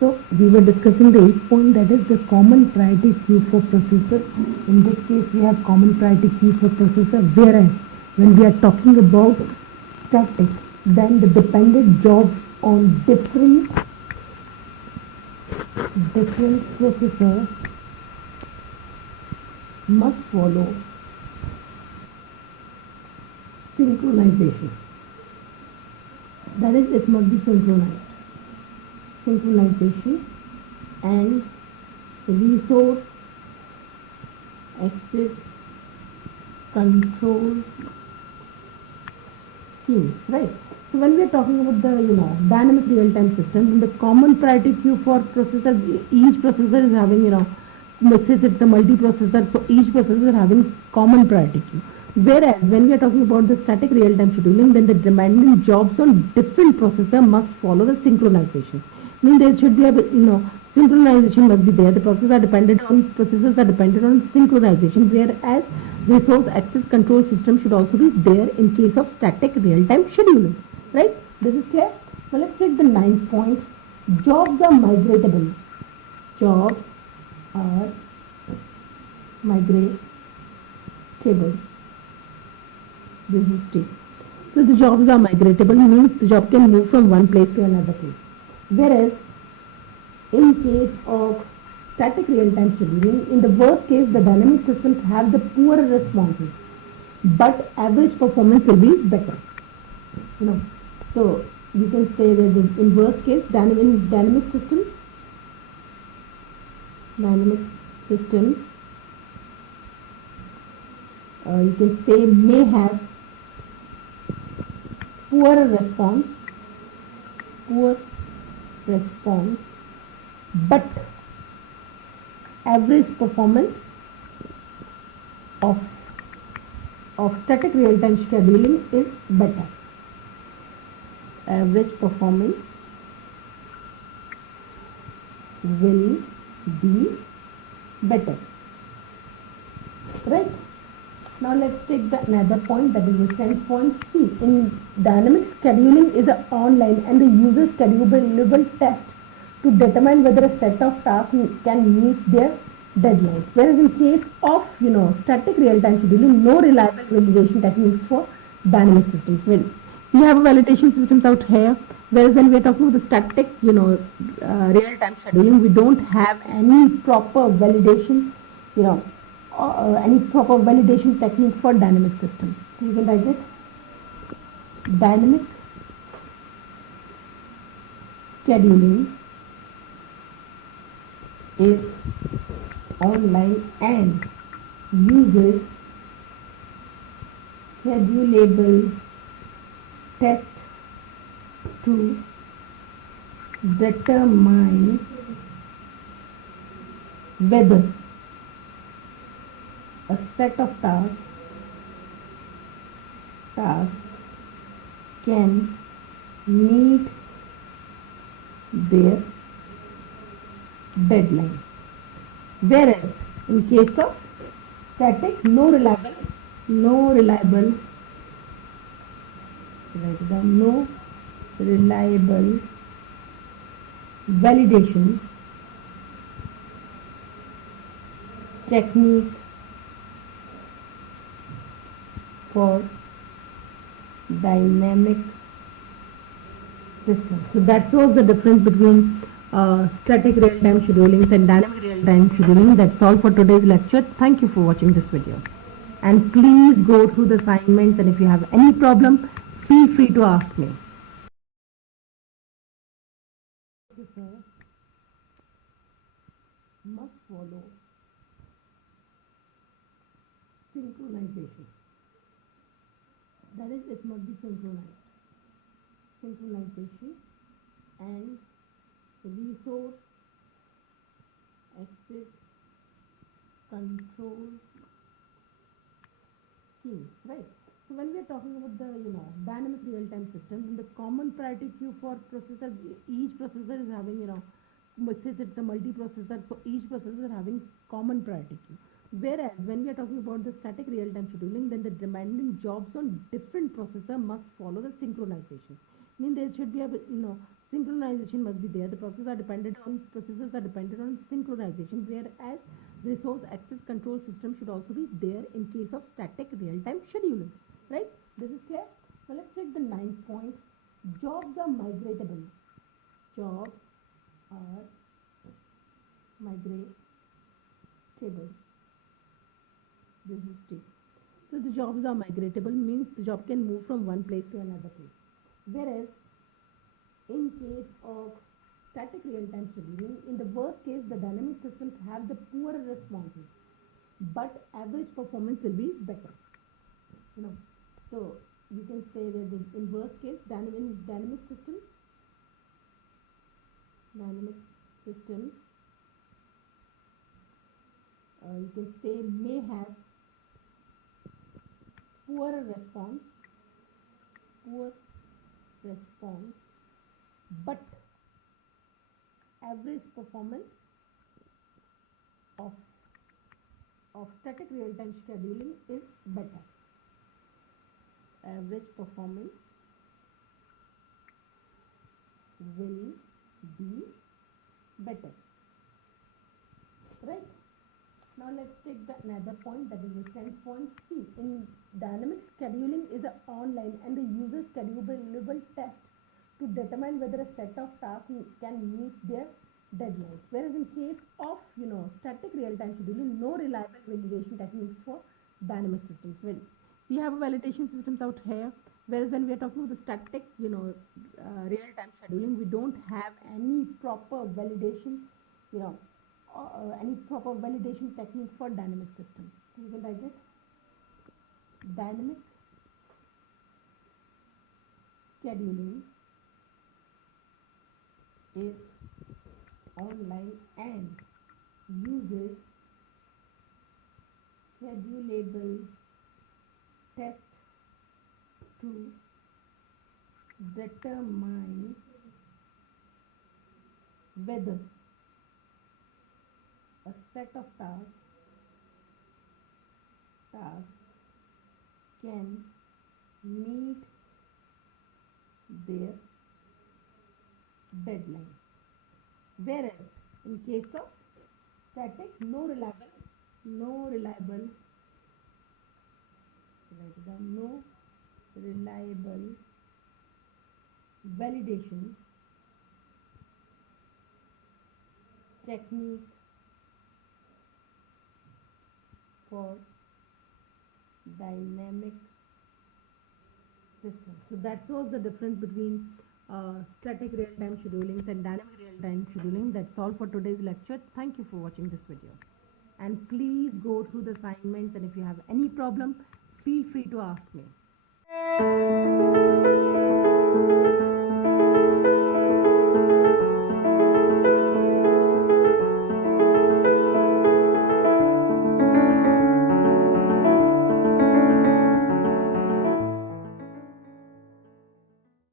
So we were discussing the eighth point, that is the common priority queue for processor. In this case, we have common priority queue for processor, whereas when we are talking about static, then the dependent jobs on different processors must follow synchronization. That is, it must be synchronized. Synchronization and resource access control schemes, right? So when we are talking about the dynamic real-time system, in the common priority queue for processor, each processor is having let's say it's a multi-processor, so each processor is having common priority queue. Whereas when we are talking about the static real-time scheduling, then the demanding jobs on different processor must follow the synchronization. I mean, there should be a synchronization must be there. The processors are dependent on synchronization, whereas resource access control system should also be there in case of static real-time scheduling. Right? This is clear. Now let's take the ninth point. Jobs are migratable. Jobs are migratable. This is T. So the jobs are migratable, means the job can move from one place to another place. Whereas in case of static real-time scheduling, in the worst case, the dynamic systems have the poorer responses, but average performance will be better. So you can say that in worst case, dynamic systems, you can say may have poor response, but average performance of static real-time scheduling is better. Average performance will be better. Right? Now let's take another point, that is the 10th point. C. In dynamic scheduling is an online and the user schedulable test to determine whether a set of tasks can meet their deadlines. Whereas in case of static real-time scheduling, no reliable validation techniques for dynamic systems. Well, we have validation systems out here, whereas when we are talking about the static real-time scheduling, we don't have any proper validation any proper validation technique for dynamic systems. So you can write it. Dynamic scheduling is online and uses schedulable test to determine whether a set of tasks can meet their deadline. Whereas in case of static, no reliable validation technique for dynamic systems. So that was the difference between static real-time scheduling and dynamic real-time scheduling. That's all for today's lecture. Thank you for watching this video. And please go through the assignments, and if you have any problem, feel free to ask me. Must follow synchronization. That is, it must be synchronized. Synchronization and resource access control schemes, right? So when we are talking about the dynamic real-time system, in the common priority queue for processor, each processor is having since it's a multi-processor, so each processor is having common priority queue. Whereas when we are talking about the static real-time scheduling, then the demanding jobs on different processor must follow the synchronization. I mean, there should be a synchronization must be there. The processors are dependent on synchronization, whereas resource access control system should also be there in case of static real-time scheduling. Right? This is clear. So let's take the 9th point. Jobs are migratable. Jobs are migratable. This is T. So the jobs are migratable means the job can move from one place to another place. Whereas in case of static real-time scheduling, in the worst case, the dynamic systems have the poorer responses, but average performance will be better. So you can say that in worst case, dynamic systems you can say may have poor response, but average performance of static real-time scheduling is better. Average performance will be better. Right? Now let's take another point, that is the 10th point. See, in dynamic scheduling is an online and the user schedulable test to determine whether a set of tasks can meet their deadlines. Whereas in case of static real-time scheduling, no reliable validation techniques for dynamic systems. Well, we have validation systems out here. Whereas when we are talking about the static, real-time scheduling, we don't have any proper validation, any proper validation technique for dynamic systems. So you can write it. Dynamic scheduling is online and uses schedulable test to determine whether a set of tasks can meet their deadline. Whereas in case of static, no reliable validation technique for dynamic systems. So that was the difference between static real-time scheduling and dynamic real-time scheduling. That's all for today's lecture. Thank you for watching this video. And please go through the assignments, and if you have any problem, feel free to ask me.